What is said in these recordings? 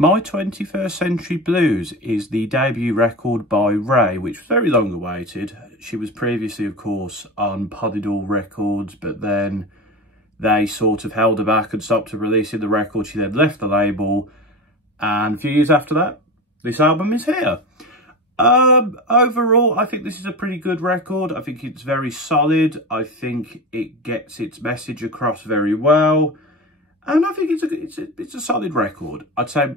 My 21st Century Blues is the debut record by RAYE, which was very long awaited. She was previously, of course, on Polydor Records, but then they sort of held her back and stopped releasing the record. She then left the label, and a few years after that, this album is here. Overall, I think this is a pretty good record. I think it's very solid. I think it gets its message across very well. And I think it's a solid record. I'd say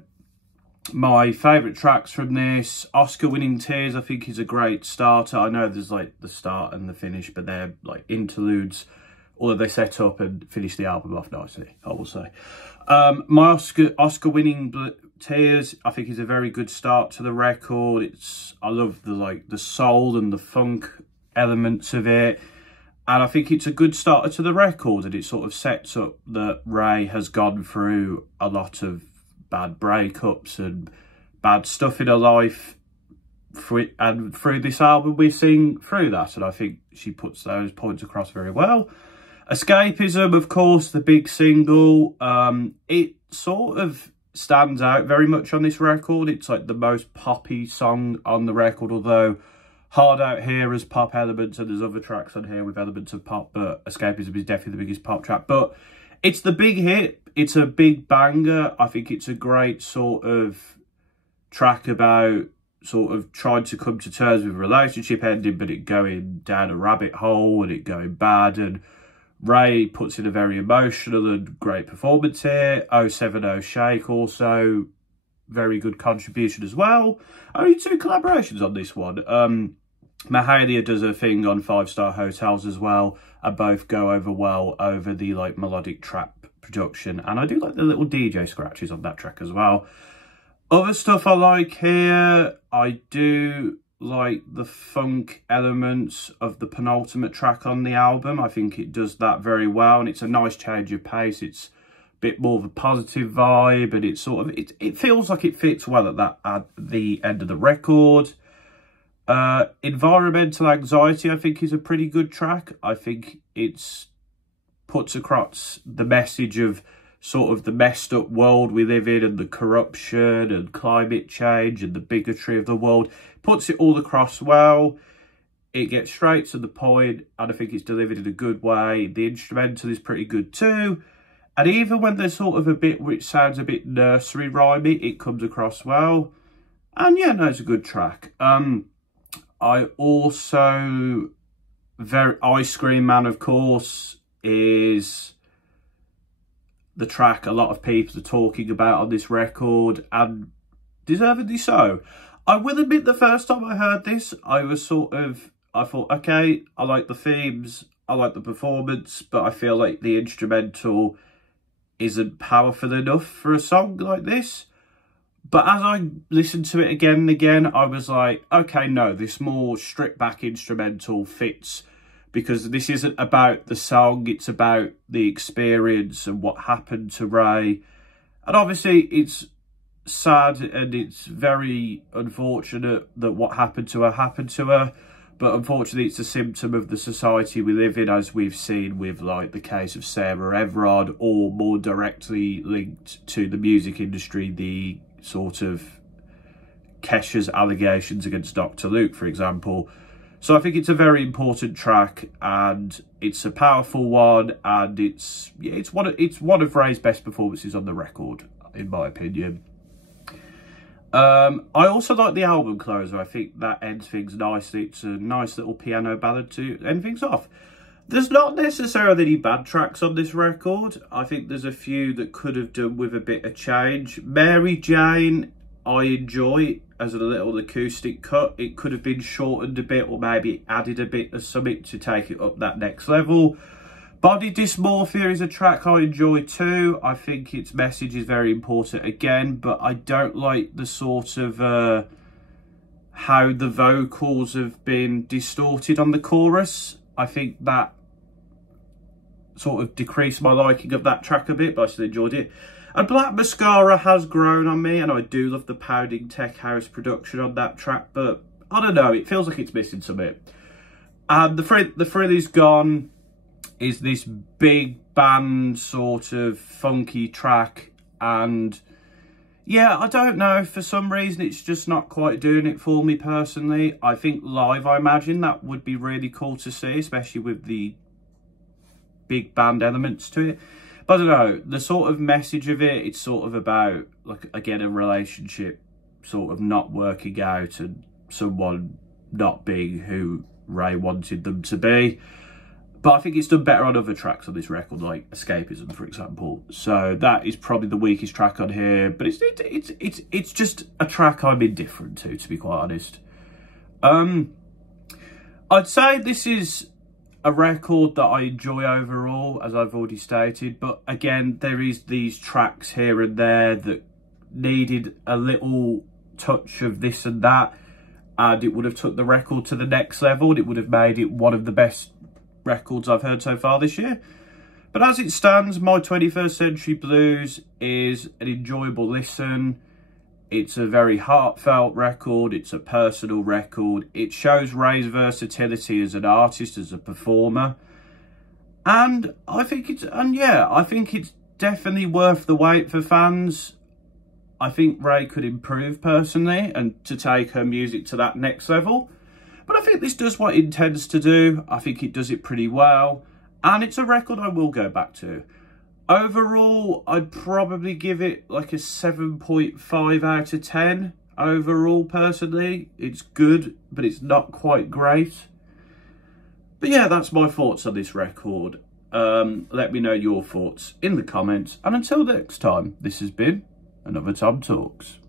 my favourite tracks from this, Oscar-winning Tears, I think is a great starter. I know there's like the start and the finish, but they're like interludes, although they set up and finish the album off nicely, I will say. My Oscar-winning Tears, I think, is a very good start to the record. I love the soul and the funk elements of it. And I think it's a good starter to the record, and it sort of sets up that RAYE has gone through a lot of bad breakups and bad stuff in her life. And through this album, we're seeing through that. And I think she puts those points across very well. Escapism, of course, the big single. It sort of stands out very much on this record. It's like the most poppy song on the record, although Hard Out Here has pop elements, and there's other tracks on here with elements of pop, but Escapism is definitely the biggest pop track. But it's the big hit. It's a big banger. I think it's a great sort of track about sort of trying to come to terms with a relationship ending, but it going down a rabbit hole and it going bad. And RAYE puts in a very emotional and great performance here. 070 Shake also, very good contribution as well. Only 2 collaborations on this one. Mahalia does a thing on 5 Star Hotels as well, and both go over well over the like melodic trap production. And I do like the little DJ scratches on that track as well. Other stuff I like here, I do like the funk elements of the penultimate track on the album. I think it does that very well, and it's a nice change of pace. It's a bit more of a positive vibe, and it's sort of it feels like it fits well at the end of the record. Environmental Anxiety, I think, is a pretty good track. I think it's puts across the message of sort of the messed up world we live in, and the corruption and climate change and the bigotry of the world. Puts it all across well. It gets straight to the point, and I think it's delivered in a good way. The instrumental is pretty good too. And even when there's sort of a bit which sounds a bit nursery rhymey, it comes across well. And yeah, no, it's a good track. I also, Ice Cream Man, of course, is the track a lot of people are talking about on this record, and deservedly so. I will admit, the first time I heard this, I thought, okay, I like the themes, I like the performance, but I feel like the instrumental isn't powerful enough for a song like this. But as I listened to it again and again, I was like, okay, no, this more stripped back instrumental fits, because this isn't about the song, it's about the experience and what happened to RAYE. And obviously it's sad and it's very unfortunate that what happened to her, but unfortunately it's a symptom of the society we live in, as we've seen with like the case of Sarah Everard, or more directly linked to the music industry, the sort of Kesha's allegations against Dr. Luke, for example. So I think it's a very important track, and it's a powerful one, and it's one of RAYE's best performances on the record, in my opinion. I also like the album closer. I think that ends things nicely. It's a nice little piano ballad to end things off. There's not necessarily any bad tracks on this record. I think there's a few that could have done with a bit of change. Mary Jane, I enjoy as a little acoustic cut. It could have been shortened a bit, or maybe added a bit of something to take it up that next level. Body Dysmorphia is a track I enjoy too. I think its message is very important again, but I don't like the sort of how the vocals have been distorted on the chorus. I think that sort of decreased my liking of that track a bit, but I still enjoyed it. And Black Mascara has grown on me, and I do love the pounding tech house production on that track, but I don't know, it feels like it's missing something. And The Thrill Is Gone is this big band sort of funky track, and Yeah, I don't know. For some reason, it's just not quite doing it for me personally. I think live, I imagine that would be really cool to see, especially with the big band elements to it. But I don't know, the sort of message of it, it's sort of about, like, again, a relationship sort of not working out and someone not being who Ray wanted them to be. But I think it's done better on other tracks on this record, like Escapism, for example. So that is probably the weakest track on here. But it's just a track I'm indifferent to be quite honest. I'd say this is a record that I enjoy overall, as I've already stated. But again, there is these tracks here and there that needed a little touch of this and that. And it would have took the record to the next level. It would have made it one of the best records I've heard so far this year. But as it stands, My 21st Century Blues is an enjoyable listen. It's a very heartfelt record. It's a personal record. It shows Ray's versatility as an artist, as a performer. And I think it's definitely worth the wait for fans. I think Ray could improve personally and to take her music to that next level. But I think this does what it intends to do. I think it does it pretty well. And it's a record I will go back to. Overall, I'd probably give it like a 7.5 out of 10. Overall, personally, it's good, but it's not quite great. But yeah, that's my thoughts on this record. Let me know your thoughts in the comments. And until next time, this has been another Tom Talks.